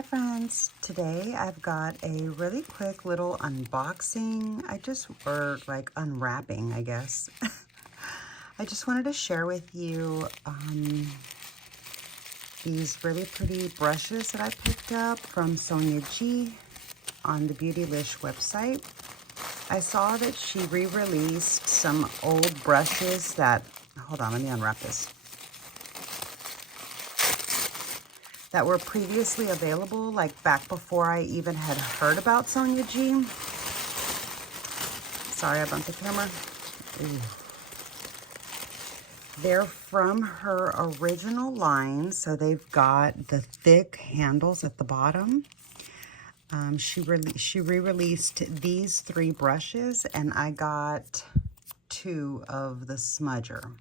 Hi friends, today I've got a really quick little unboxing, or like unwrapping, I guess. I just wanted to share with you these really pretty brushes that I picked up from Sonia G on the Beautylish website. I saw that she re-released some old brushes that, hold on, let me unwrap this, that were previously available, like back before I even had heard about Sonia G. Sorry, I bumped the camera. Ooh. They're from her original line, so they've got the thick handles at the bottom. She re-released these 3 brushes, and I got 2 of the Smudger.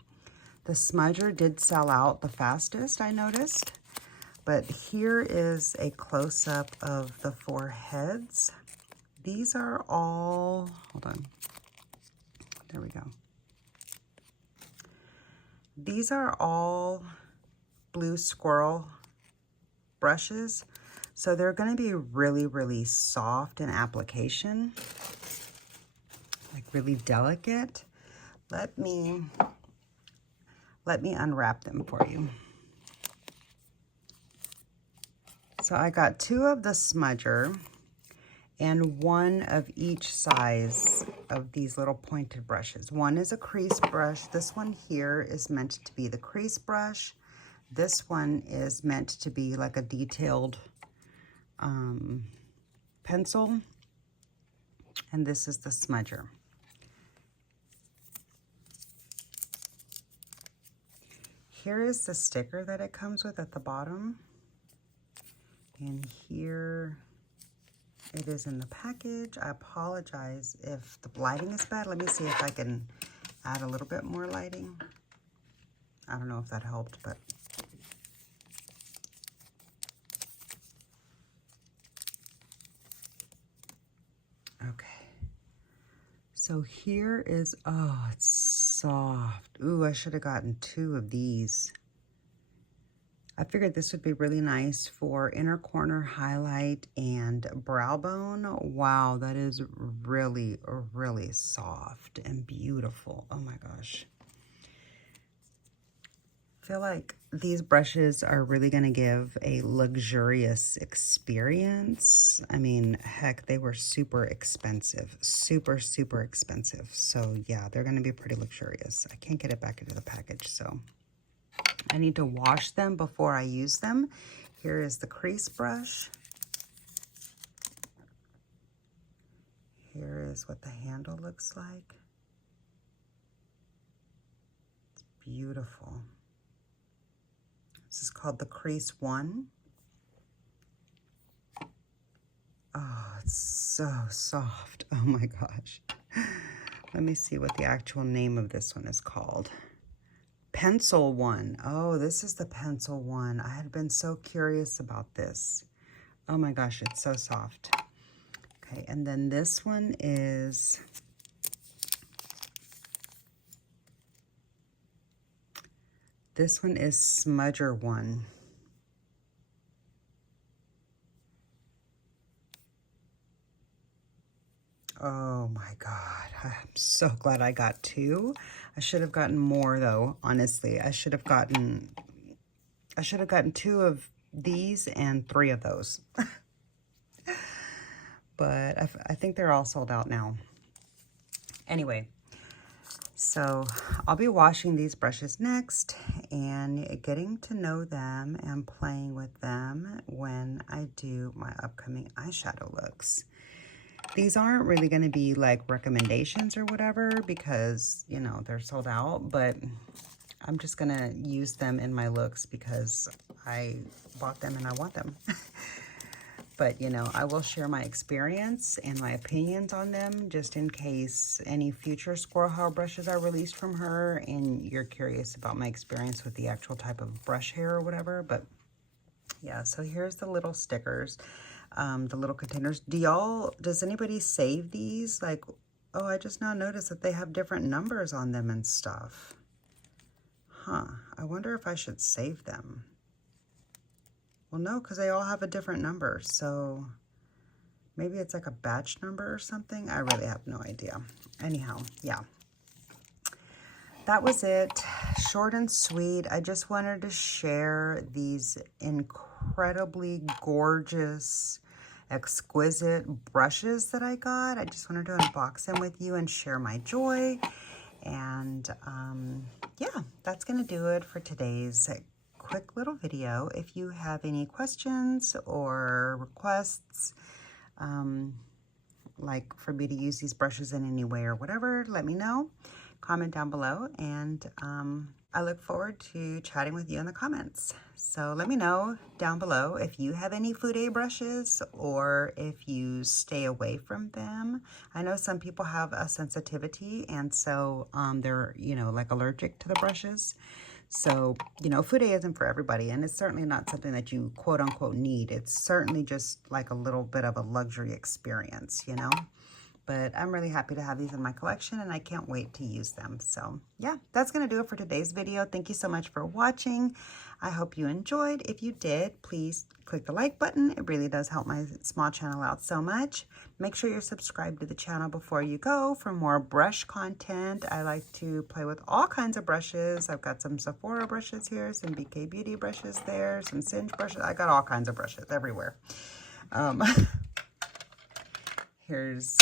The Smudger did sell out the fastest, I noticed. But here is a close-up of the 4 heads. These are all, hold on, there we go. These are all blue squirrel brushes. So they're gonna be really, really soft in application, like really delicate. Let me unwrap them for you. So I got 2 of the Smudger and 1 of each size of these little pointed brushes. One is a crease brush. This one here is meant to be the crease brush. This one is meant to be like a detailed pencil. And this is the Smudger. Here is the sticker that it comes with at the bottom. And here it is in the package. I apologize if the lighting is bad. Let me see if I can add a little bit more lighting. I don't know if that helped, but. Okay. So here is, oh, it's soft. Ooh, I should have gotten 2 of these. I figured this would be really nice for inner corner highlight and brow bone. Wow, that is really, really soft and beautiful. Oh my gosh. I feel like these brushes are really gonna give a luxurious experience. I mean, heck, they were super expensive, super, super expensive. So yeah, they're gonna be pretty luxurious. I can't get it back into the package, so. I need to wash them before I use them. Here is the crease brush. Here is what the handle looks like. It's beautiful. This is called the Crease 1. Oh, it's so soft. Oh my gosh. Let me see what the actual name of this one is called. Pencil 1. Oh, this is the pencil 1. I had been so curious about this. Oh my gosh, it's so soft. Okay, and then this one is Smudger 1. Oh my God, I'm so glad I got 2. I should have gotten more though, honestly. I should have gotten 2 of these and 3 of those. But I think they're all sold out now. Anyway, so I'll be washing these brushes next and getting to know them and playing with them when I do my upcoming eyeshadow looks. These aren't really going to be like recommendations or whatever because, you know, they're sold out, but I'm just going to use them in my looks because I bought them and I want them. But, you know, I will share my experience and my opinions on them just in case any future Squirrel Hair brushes are released from her and you're curious about my experience with the actual type of brush hair or whatever. But, yeah, so here's the little stickers, the little containers. Does anybody save these? Like, oh, I just now noticed that they have different numbers on them and stuff. Huh, I wonder if I should save them. Well, no, because they all have a different number. So maybe it's like a batch number or something. I really have no idea. Anyhow, yeah. That was it. Short and sweet. I just wanted to share these incredibly gorgeous, exquisite brushes that I got. I just wanted to unbox them with you and share my joy. And yeah, that's going to do it for today's quick little video. If you have any questions or requests, like for me to use these brushes in any way or whatever, let me know. Comment down below, and I look forward to chatting with you in the comments. So let me know down below if you have any fude brushes or if you stay away from them. I know some people have a sensitivity, and so they're, you know, like allergic to the brushes. So, you know, fude isn't for everybody, and it's certainly not something that you quote unquote need. It's certainly just like a little bit of a luxury experience, you know. But I'm really happy to have these in my collection, and I can't wait to use them. So yeah, that's going to do it for today's video. Thank you so much for watching. I hope you enjoyed. If you did, please click the like button. It really does help my small channel out so much. Make sure you're subscribed to the channel before you go for more brush content. I like to play with all kinds of brushes. I've got some Sephora brushes here, some BK Beauty brushes there, some Singe brushes. I got all kinds of brushes everywhere. Here's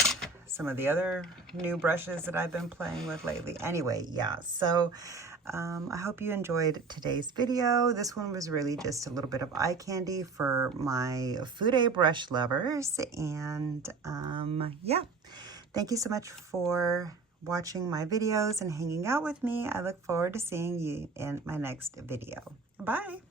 some of the other new brushes that I've been playing with lately. Anyway, yeah, so I hope you enjoyed today's video. This one was really just a little bit of eye candy for my fude brush lovers. And yeah, thank you so much for watching my videos and hanging out with me. I look forward to seeing you in my next video. Bye.